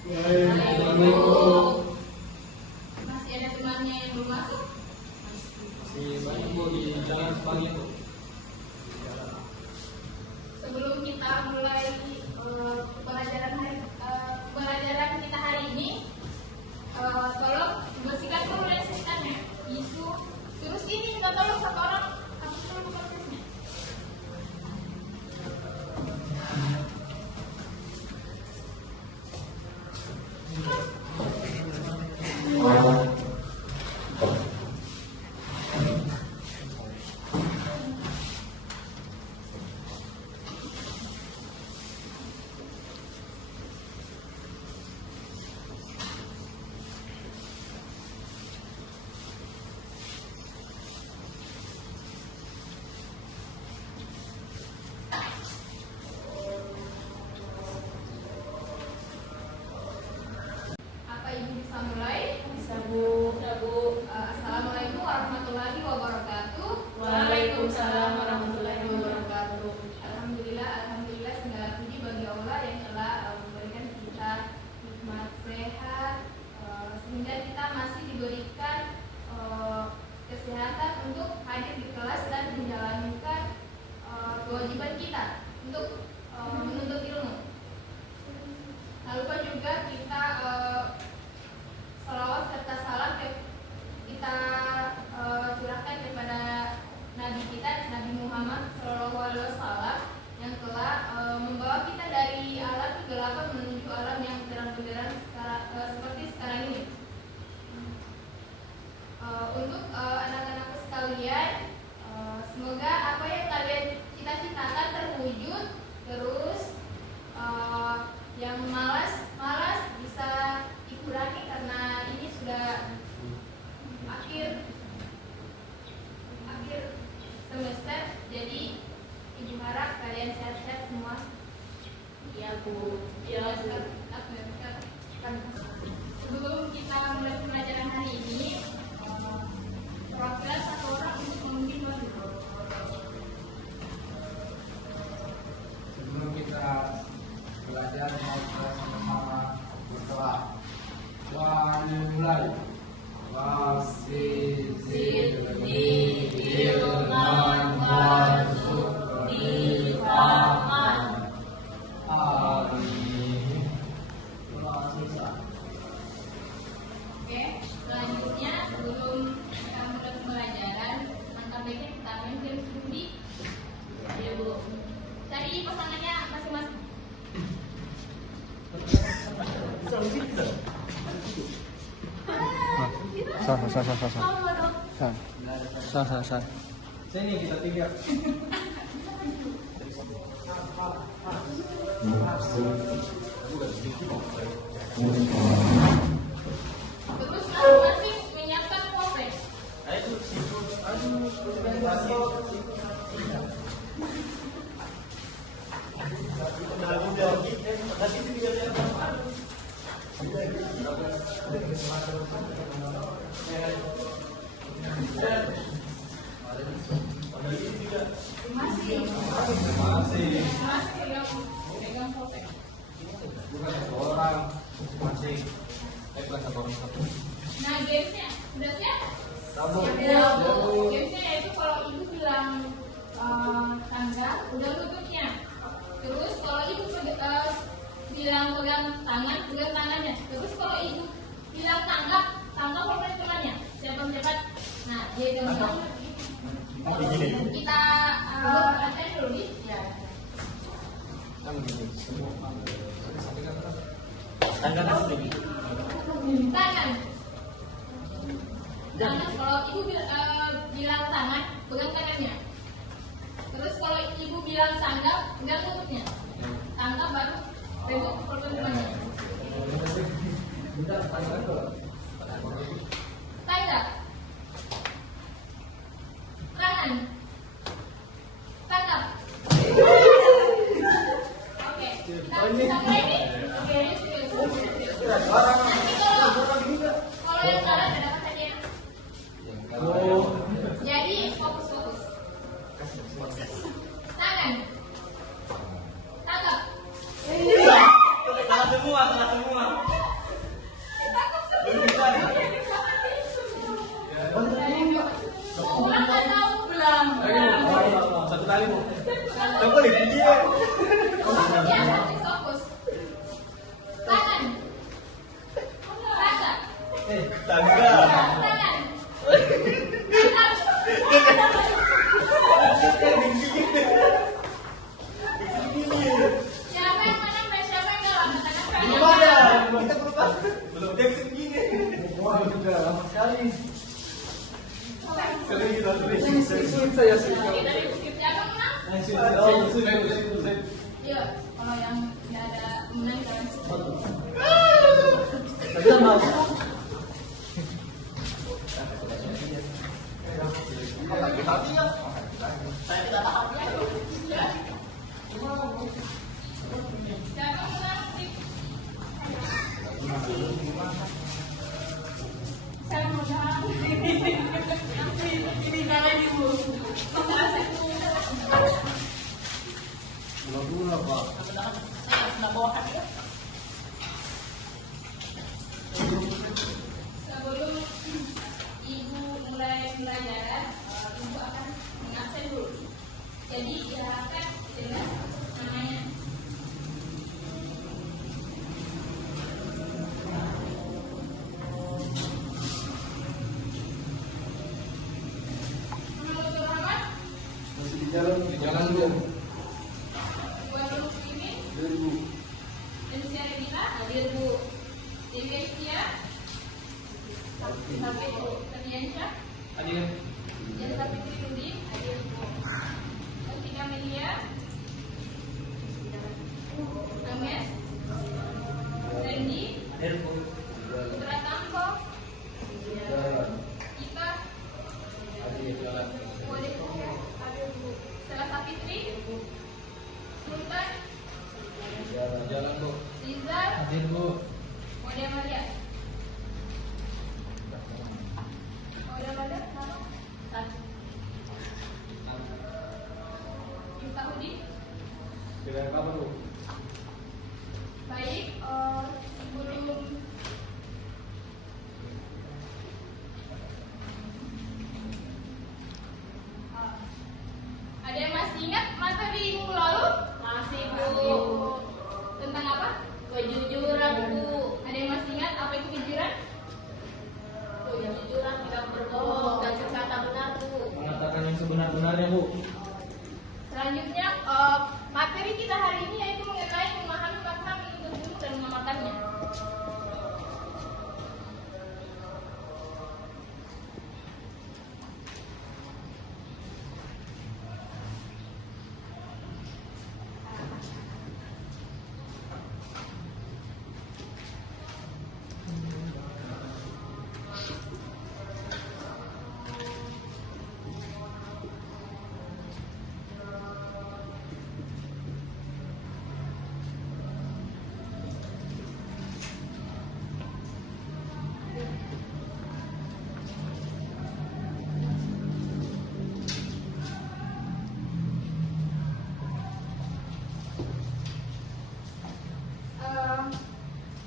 Assalamualaikum. Masih ada temannya yang belum masuk? Masih banyak Bu di jalan Sepang itu. Sebelum kita mulai pembelajaran kita hari ini, tolong bersihkan dulu sistemnya. Isu terus ini minta tolong satu orang hapus dulu prosesnya. Ibu bisa mulai? Bisa Bu. Assalamualaikum warahmatullahi wabarakatuh. Waalaikumsalam warahmatullahi wabarakatuh. Alhamdulillah segala puji bagi Allah yang telah memberikan kita nikmat sehat, sehingga kita masih diberikan kesehatan untuk hadir di kelas dan menjalankan kewajiban kita untuk menuntut ilmu. Tak lupa juga kita salawat serta salam kita curahkan kepada Nabi kita, Nabi Muhammad SAW, yang telah membawa kita dari alam kegelapan menuju alam yang terang benderang seperti sekarang ini. Untuk anak-anakku sekalian, semoga apa yang kalian cita-citakan terwujud. Terus yang malas bisa dikurangi karena ini sudah akhir semester, jadi Ibu harap kalian sehat-sehat semua. Iya Bu. Sebelum kita mulai pembelajaran hari ini, perwakilan satu orang untuk memimpin dulu. Sebelum kita belajar mau sama-sama berdoa. Mulai. Wasidni ilman warzuqni fahman. Amin. Oke, selanjutnya sebelum kita mulai pembelajaran, langkah baiknya kita ambil studi. Iya Bu. Cari pasangannya masing-masing. Sah. Sini kita tiga. Terus masing-masing menyiapkan kopi. Pegang kopi. Bukan satu orang masing. Nah, gamesnya udah siap? Gamesnya yaitu kalau ibu bilang tangga, udah tutupnya. Terus kalau ibu bilang pegang tangannya. Terus kalau ibu bilang tanggap pegang tangannya. Cepat. Nah, dia gambar. Kita latihan dulu nih. Ya. Tangan. Kalau ibu bilang tangan, pegang tangannya. Terus kalau ibu bilang tanggap, pegang tutupnya. Tanggap baru pegang pertemuannya. Tanggap. Tangan. Tanggap. Oke, kita bisa mulai nih. Oke, nanti kalau yang salah ada dapat hadiah. Jadi fokus. Tangan. Tanggap. Salah semua. Tangga. Tangan. Siapa yang menang dan siapa yang kalah? Katakan Gimana? Kita berubah. Belum dia segini. Wah, sudah lama sekali. Sering kita tulis. Sulit saya sih. Siapa menang? Sulit. Iya, kalau yang tidak ada menang kalian Kita mau. Lagi hati ya. Siapa menang? Saya menang. Ini kalian ibu. Gula Pak. Sebelum ibu mulai pelajaran, ibu akan mengabsen dulu. Jadi diharapkan jelas namanya. Menurut Rahmat, Masih di jalan dulu. Ibu Muslimin, Dulu. dan Syarifah, hadir Bu. Dewi Estia, sampai Bu Tadiansyah, Hadir. dan sampai Tridudin, hadir Bu. Tika Melia, Ames, Randy, Hadir Bu. Putra Tamko, Jalan. Ika, Hadir jalan. Wadeku, hadir Bu. Selasa Fitri, Sultan, Jalan Bu. Rizal, Hadir Bu. Wada Maria. Wada Maria, nama? Yuka Hudi. Dengan kamu Bu. Baik, sebelum ada yang masih ingat materi minggu lalu? Masih Bu. Tentang apa? Kejujuran Bu. Ada yang masih ingat apa itu kejujuran? Kejujuran tidak berbohong dan berkata benar Bu. Mengatakan yang sebenar-benarnya Bu. Selanjutnya, materi kita hari ini yaitu mengenai memahami makna menuntut ilmu dan mengamalkannya.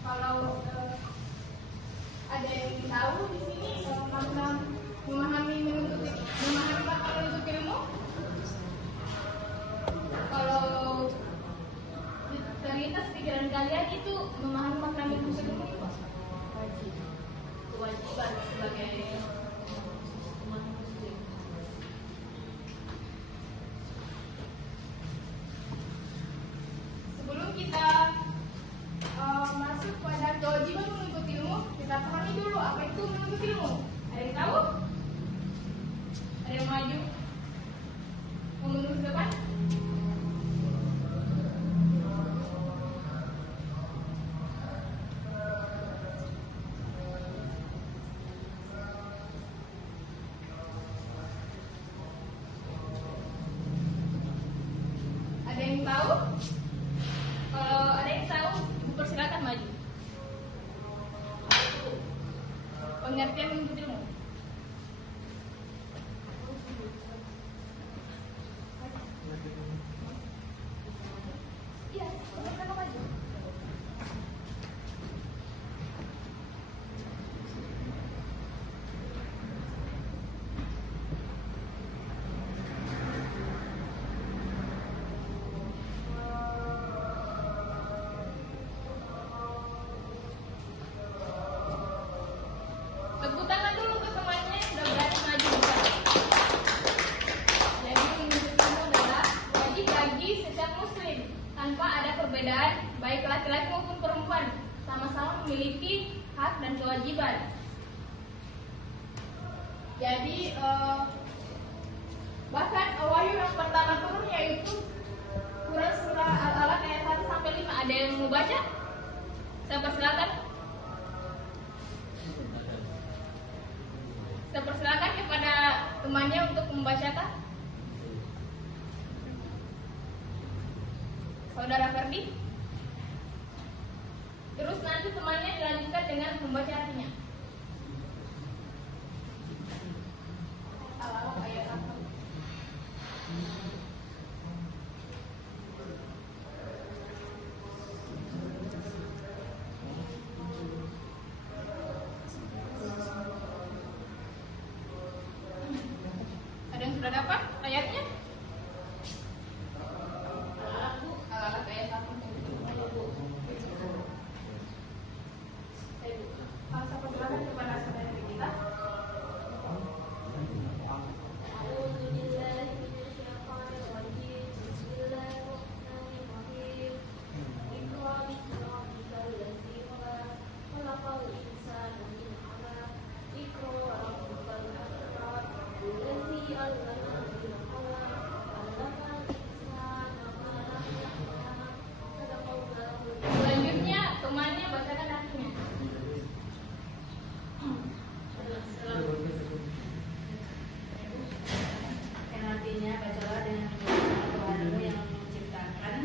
Kalau ada yang tahu di sini makna memahami makna menuntut ilmu, kalau terlintas pikiran kalian itu memahami makna menuntut ilmu itu apa? Kewajiban sebagai umat muslim. Sebelum kita masuk pada kewajiban menuntut ilmu, kita pahami dulu apa itu menuntut ilmu. Ada yang tahu? Ada yang maju? Mundur ke depan? Ada yang tahu? Kalau ada yang tahu, Ibu persilakan maju. Pengertian menuntut ilmu. Iya, silakan maju. memiliki hak dan kewajiban. Jadi bahkan wahyu yang pertama turun yaitu Quran surah Al-Alaq ayat 1 sampai 5. Ada yang mau baca? Saya persilakan. Saya persilakan kepada temannya untuk membacakan. Saudara Ferdi. Terus nanti temannya dilanjutkan dengan membaca artinya. Al-Alaq ayat 1. Ada yang sudah dapat ayatnya? Al-Alaq ayat 1. Saya persilakan kepada saudara kita. Selanjutnya temannya bacakan artinya. Yang artinya bacalah dengan mengucapkan Tuhanmu yang menciptakan.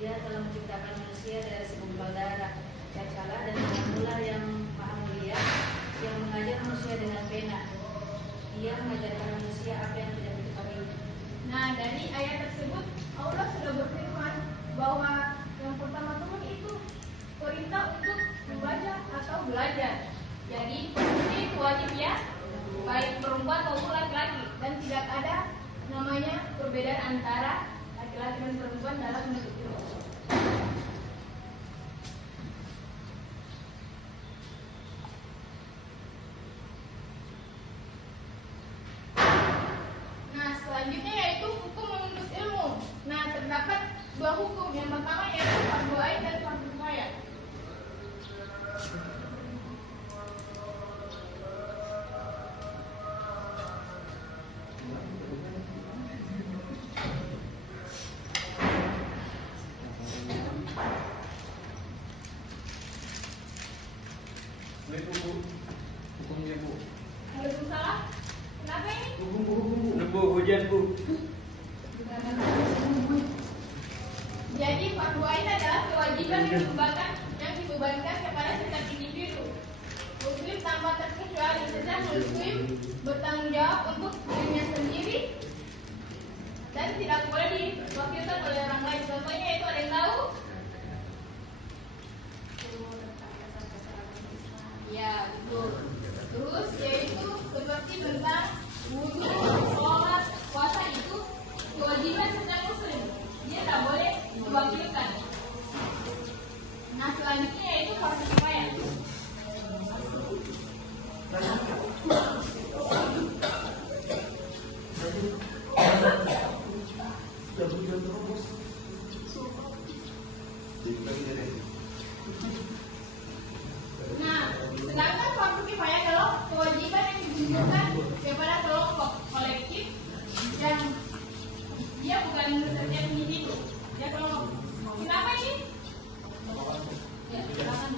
Dia telah menciptakan manusia dari segumpal darah. Bacalah dan Tuhanmulah yang maha mulia, yang mengajar manusia dengan pena. Dia mengajarkan manusia apa yang tidak diketahui. Nah, dari ayat tersebut Allah sudah berfirman bahwa yang pertama turun itu perintah untuk membaca atau belajar. Jadi ini wajib ya, baik perempuan maupun laki-laki, dan tidak ada namanya perbedaan antara laki-laki dan perempuan dalam menuntut ilmu. Nah, selanjutnya yaitu hukum menuntut ilmu. Nah, terdapat dua hukum. Yang pertama yaitu fardu ain dan fardu kifayah. Bu. Hukumnya Bu. Waalaikumsalam. Kenapa ini? Bu, hujan Bu. Jadi fardu ain adalah kewajiban yang dibebankan kepada setiap individu. Muslim tanpa terkecuali, setiap muslim bertanggung jawab untuk dirinya sendiri dan tidak boleh diwakilkan oleh orang lain. Contohnya itu ada yang tahu? Ya, betul. Terus yaitu seperti tentang wudhu, sholat, puasa itu kewajiban setiap muslim. Dia tak boleh diwakilkan. Nah, selanjutnya yaitu fardu kifayah. Nah, sedangkan fardu kifayah adalah kewajiban yang ditujukan kepada kelompok kolektif yang dia bukan setiap individu. Dia kelompok. Kenapa ini? Ya, silakan.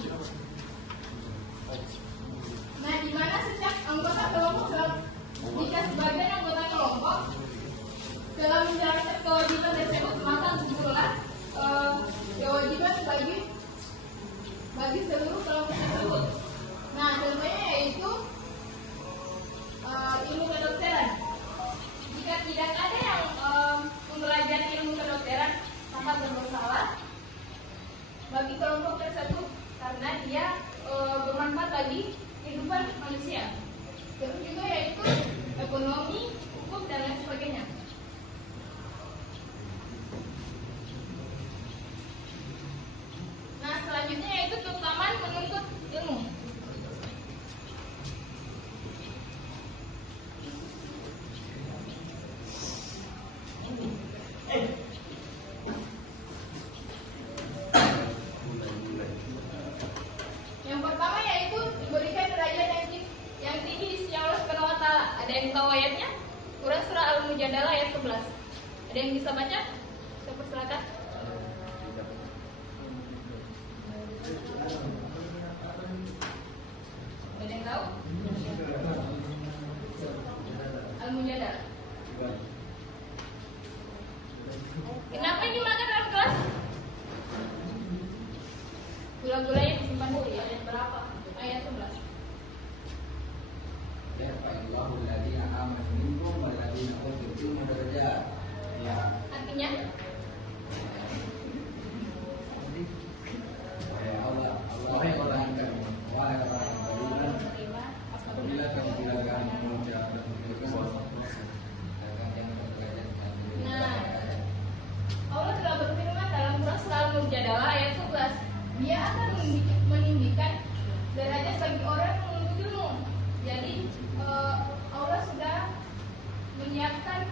Nah, di mana setiap anggota kelompok jika sebagian anggota kelompok telah menjalankan kewajiban tersebut, maka gugurlah kewajiban bagi seluruh kelompok tersebut. Nah, contohnya yaitu ilmu kedokteran. Jika tidak ada yang mempelajari ilmu kedokteran, maka bermasalah bagi kelompok tersebut karena dia bermanfaat bagi kehidupan manusia. Terus juga yaitu ekonomi, hukum dan lain sebagainya. Nah, selanjutnya yaitu keutamaan menuntut ilmu. yang tahu ayatnya? Quran surah Al-Mujadalah ayat 11. Ada yang bisa baca? Saya persilakan. Ada yang tahu? Al-Mujadalah. Kenapa ini makan dalam kelas? Gula-gulanya disimpan dulu ya. Ayat berapa? Ayat 11. Ya, Allahu alladziina aamanu minkum walladziina utul ilma darajat. Ya. Artinya? Ya Allah, Allah yang mengangkat wahai orang yang beriman. Apabila kamu dilakukan mengucap dan berdoa, akan yang berderajat dan Nah, Allah telah berfirman dalam surah Al-Mujadalah ayat 11. Dia akan meninggikan derajat bagi orang yang menuntut ilmu. Jadi Allah sudah menyiapkan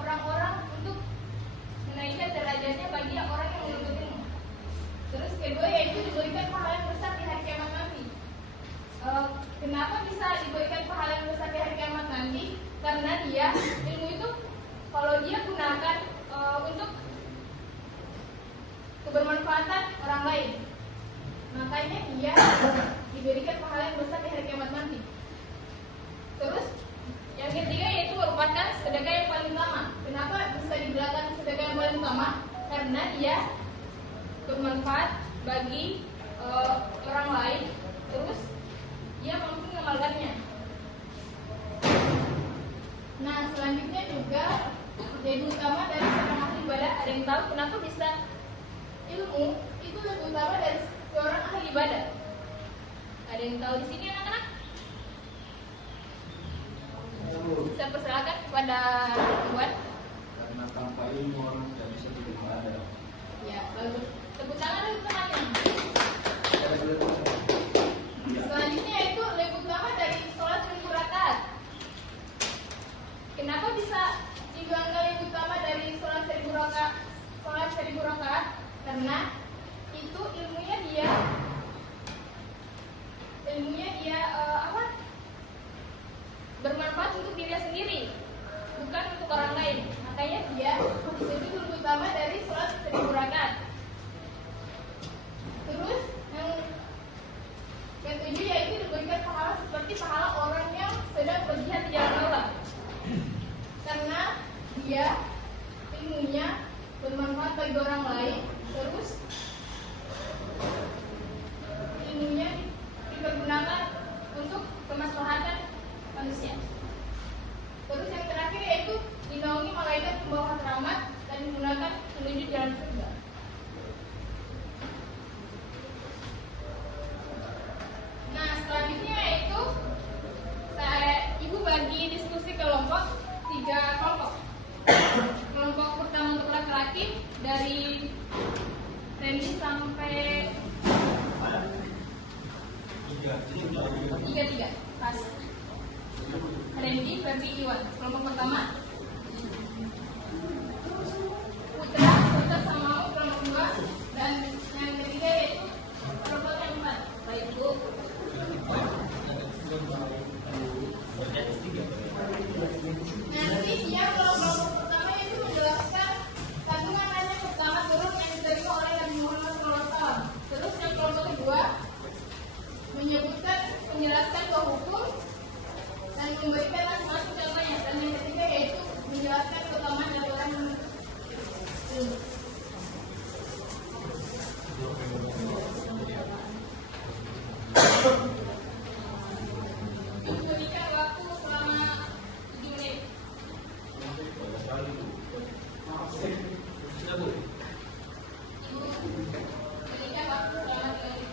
orang-orang untuk menaikkan derajatnya bagi orang yang menuntut ilmu. Terus kedua yaitu diberikan pahala yang besar di hari kiamat nanti. Kenapa bisa diberikan pahala yang besar di hari kiamat nanti? Karena dia ilmu itu kalau dia gunakan untuk kebermanfaatan orang lain, makanya dia diberikan pahala yang besar di hari kiamat nanti. Terus yang ketiga yaitu merupakan sedekah yang paling utama. Kenapa bisa dibilang sedekah yang paling utama? Karena dia bermanfaat bagi orang lain, terus dia mampu mengamalkannya. Nah, selanjutnya juga lebih utama dari seorang ahli ibadah. Ada yang tahu kenapa bisa ilmu itu lebih utama dari seorang ahli ibadah? Ada yang tahu di sini anak-anak? Saya persilakan kepada Iwan. karena tanpa ilmu orang tidak bisa beribadah. Ya, bagus. Tepuk tangan untuk temannya. Selanjutnya itu lebih utama dari sholat 1000 rakaat. Kenapa bisa dibilang lebih utama dari sholat 1000 rakaat? Sholat 1000 rakaat karena itu ilmunya dia bermanfaat untuk dirinya sendiri, bukan untuk orang lain. Makanya dia lebih utama dari sholat 1000 rakaat. Terus yang ketujuh yaitu diberikan pahala seperti pahala orang yang sedang berjihad di jalan Allah, karena dia ilmunya bermanfaat bagi orang lain, terus ilmunya dipergunakan untuk kemaslahatan manusia. Terus yang terakhir yaitu dinaungi malaikat pembawa rahmat dan digunakan menuju jalan surga. Nah, selanjutnya yaitu ibu bagi diskusi kelompok 3 kelompok. Kelompok pertama untuk laki-laki dari Randy sampai 3 pas. Randy, Ferdi, Iwan. Kelompok pertama Putra, sama kelompok 2, dan yang ketiga yaitu kelompok yang 4. Baik Bu. Nanti dia kelompok pertama itu menjelaskan kandungan ayat pertama turun yang diterima oleh Nabi Muhammad SAW. Terus yang kelompok kedua menjelaskan dua hukum dan memberikan masuk contohnya. Dan yang ketiga yaitu menjelaskan keutamaan dari orang yang ilmu. Berikan waktu selama 7 menit. Berikan waktu selama 3 menit.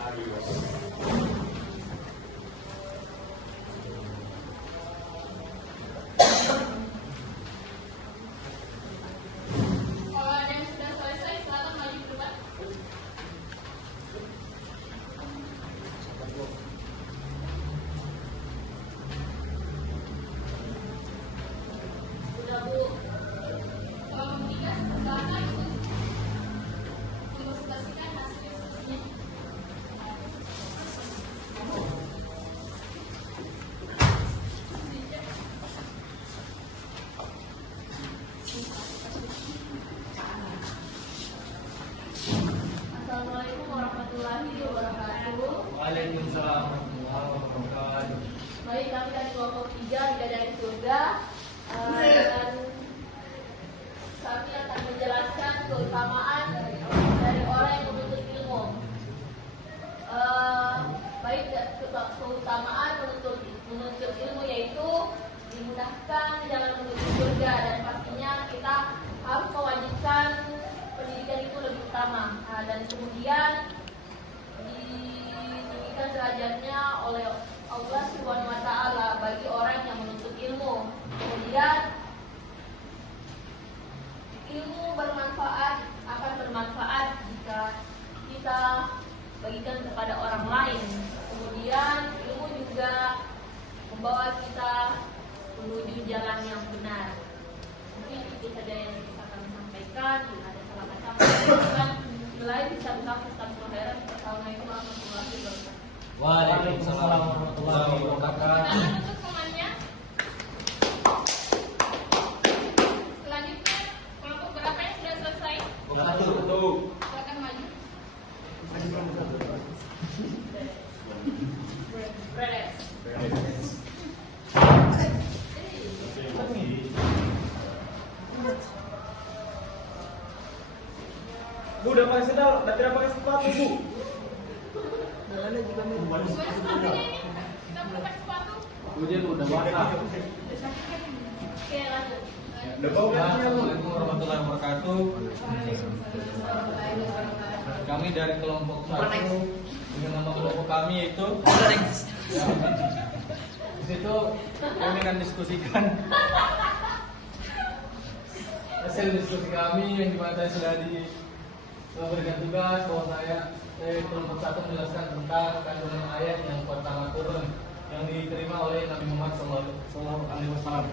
Adios. Waalaikumsalam warahmatullahi wabarakatuh. Baik, kami dari kelompok 3 Bidadari Surga dan kami akan menjelaskan keutamaan dari orang yang menuntut ilmu. Baik, keutamaan menuntut ilmu yaitu dimudahkan jalan menuju surga, dan pastinya kita harus mewajibkan pendidikan itu lebih utama. Dan kemudian ditinggikan derajatnya oleh Allah Subhanahu wa Ta'ala bagi orang yang menuntut ilmu. Kemudian ilmu akan bermanfaat jika kita bagikan kepada orang lain. Kemudian ilmu juga membawa kita menuju jalan yang benar. Mungkin itu saja yang kita akan sampaikan. Jika ada salah kata, nilai bisa buka Ustaz Muhammad. Assalamualaikum warahmatullahi wabarakatuh. Waalaikumsalam warahmatullahi wabarakatuh. Silakan untuk temannya. Selanjutnya kelompok berapa yang sudah selesai? Satu. Silakan maju. Beres. Bu, udah pakai sendal, udah tidak pakai sepatu, Bu. Gimana sepatunya ini? Kita perlu pakai sepatu. Hujan udah basah. Oke, lanjut. Udah bau kan? Assalamualaikum warahmatullahi wabarakatuh. Kami dari kelompok 1 dengan nama kelompok kami yaitu ya, di situ kami akan diskusikan hasil diskusi kami yang dimana saya sudah diberikan tugas bahwa saya kelompok 1 menjelaskan tentang kandungan ayat yang pertama turun yang diterima oleh Nabi Muhammad SAW.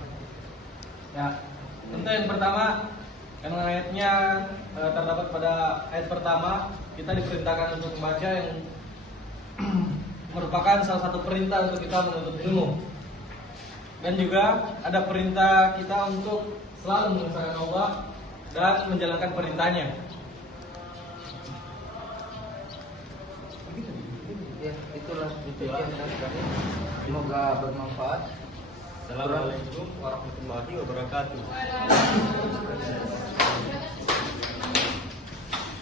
Ya, tentu yang pertama kandungan ayatnya terdapat pada ayat pertama. Kita diperintahkan untuk membaca yang merupakan salah satu perintah untuk kita menuntut ilmu. Dan juga ada perintah kita untuk selalu mengesahkan Allah dan menjalankan perintahnya. Ya, itulah yang kami. Semoga bermanfaat. Assalamualaikum warahmatullahi wabarakatuh.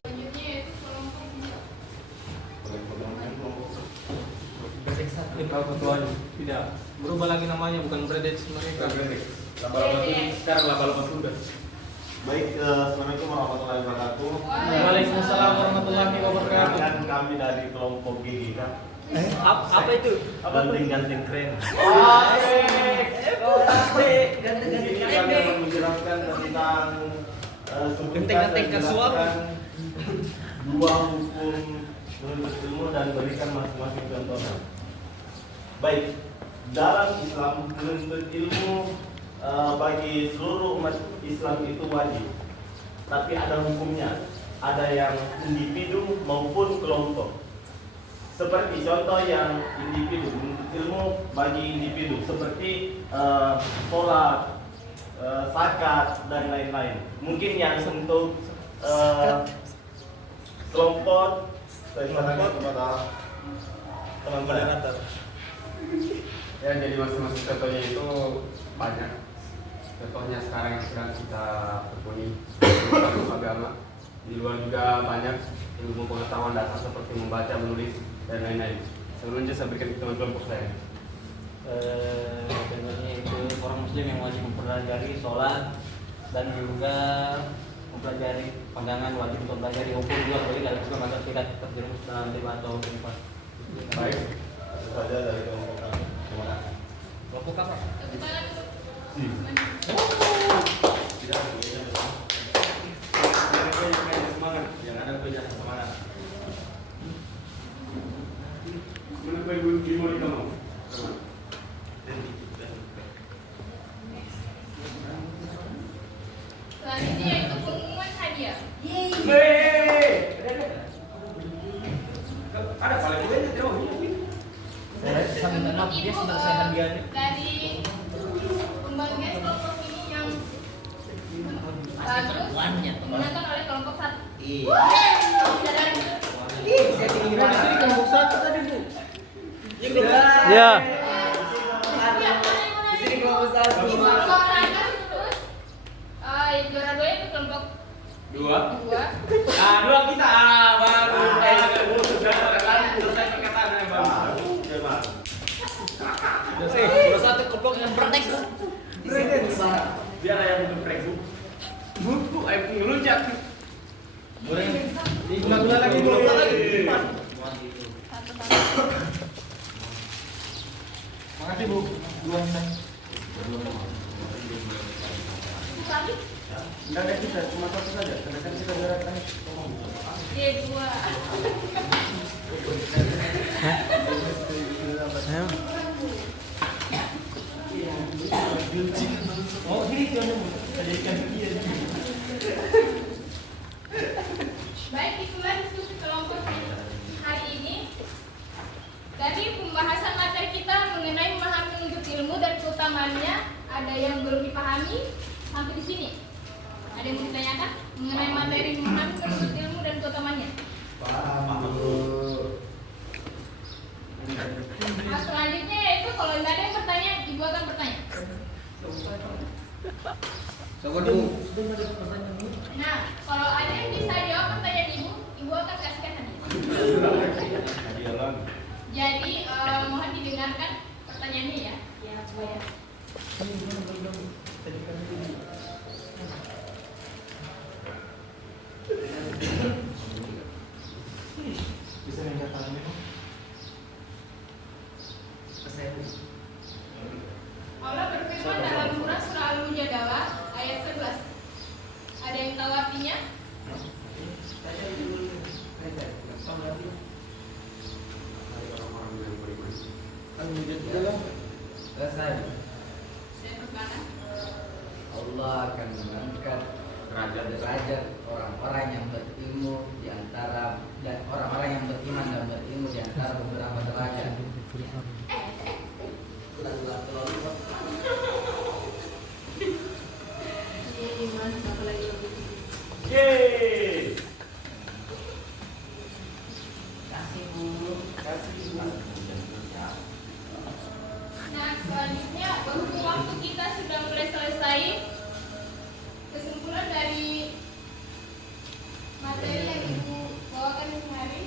Selanjutnya yaitu kelompok 3. Kalau ketuanya tidak berubah lagi namanya, bukan Bredets mereka. Sekarang laba-laba sudah. Baik, assalamualaikum warahmatullahi wabarakatuh. Waalaikumsalam warahmatullahi wabarakatuh. Kan kami dari kelompok GG kan. Apa itu? Ganteng keren. Ganteng kami menjelaskan tentang Ganteng kasual. dua hukum menuntut ilmu dan berikan masing-masing contohnya. Baik, dalam Islam menuntut ilmu bagi seluruh umat Islam itu wajib. Tapi ada hukumnya. Ada yang individu maupun kelompok. Seperti contoh yang individu, menuntut ilmu bagi individu seperti sholat, zakat dan lain-lain. Mungkin yang untuk kelompok saya serahkan kepada teman-teman. Ya, jadi masing-masing contohnya itu banyak. Contohnya sekarang yang sedang kita tekuni ilmu agama. Di luar juga banyak ilmu pengetahuan dasar seperti membaca, menulis dan lain-lain. Sebelumnya saya berikan ke teman kelompok saya. Contohnya itu orang muslim yang wajib mempelajari sholat dan juga mempelajari pandangan, wajib untuk mempelajari hukum juga boleh dalam Islam agar tidak terjerumus dalam riba atau penyimpan. Baik. Itu saja dari kelompok kami. Terima kasih. Kelompok apa? Tepuk tangan untuk Tidak, semangat. Yang ada kerja semangat. Menurut ibu lima di kamu. selanjutnya yaitu pengumuman hadiah. Ada paling boleh tidak? Untuk ibu dari pembagian kelompok ini yang bagus dimenangkan oleh kelompok 1. Di sini kelompok 1 tadi, Bu. Ya. Di sini kelompok satu. Olahraga terus juara 2 itu kelompok Dua. 2. Dua kita baru. Selesai perkataannya bang. Juara satu kelompok yang praktek. Biar ayam bukan prank bu. Buku ayam ngelunjak. Gula-gula lagi, gula lagi. Makasih Bu. Duluan saya. Enggak ada kita, cuma satu saja. Karena kan kita beratkan. Dia 2. Oh, ini tuh jadikan dia. Baik, itulah diskusi kelompok hari ini. Tadi pembahasan materi kita mengenai memahami menuntut ilmu dan keutamaannya. Ada yang belum dipahami sampai di sini. Ada yang mau ditanyakan mengenai materi memahami menuntut ilmu dan keutamaannya? Paham Bu. Nah, selanjutnya yaitu kalau nggak ada yang bertanya, ibu akan bertanya. Coba Bu. Nah, kalau ada yang bisa jawab pertanyaan ibu, ibu akan kasihkan hadiah. Jadi mohon didengarkan pertanyaannya ya. Ya, Bu ya. Bisa minta tangannya Bu? Allah berfirman dalam surah Al-Mujadalah ayat 11. Ada yang tahu artinya? Selesai. Saya berkata, Allah akan mengangkat derajat orang-orang yang berilmu di antara dan orang-orang yang beriman dan berilmu di antara beberapa derajat. Ini Mas, apa lagi? Yeay. Kasih Bu. nah selanjutnya berhubung waktu kita sudah mulai selesai, kesimpulan dari materi yang ibu bawakan ini hari.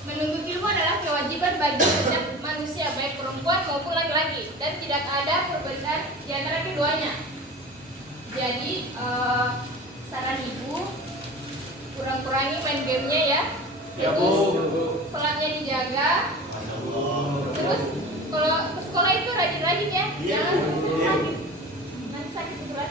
Menuntut ilmu adalah kewajiban bagi setiap manusia, baik perempuan maupun laki-laki, dan tidak ada perbedaan di antara keduanya. Jadi, saran ibu, kurang-kurangi main gamenya ya. Ya, Bu. Terus, sholatnya dijaga. Terus, kalau ke sekolah itu rajin-rajin ya. Jangan sakit. Nanti sakit berat.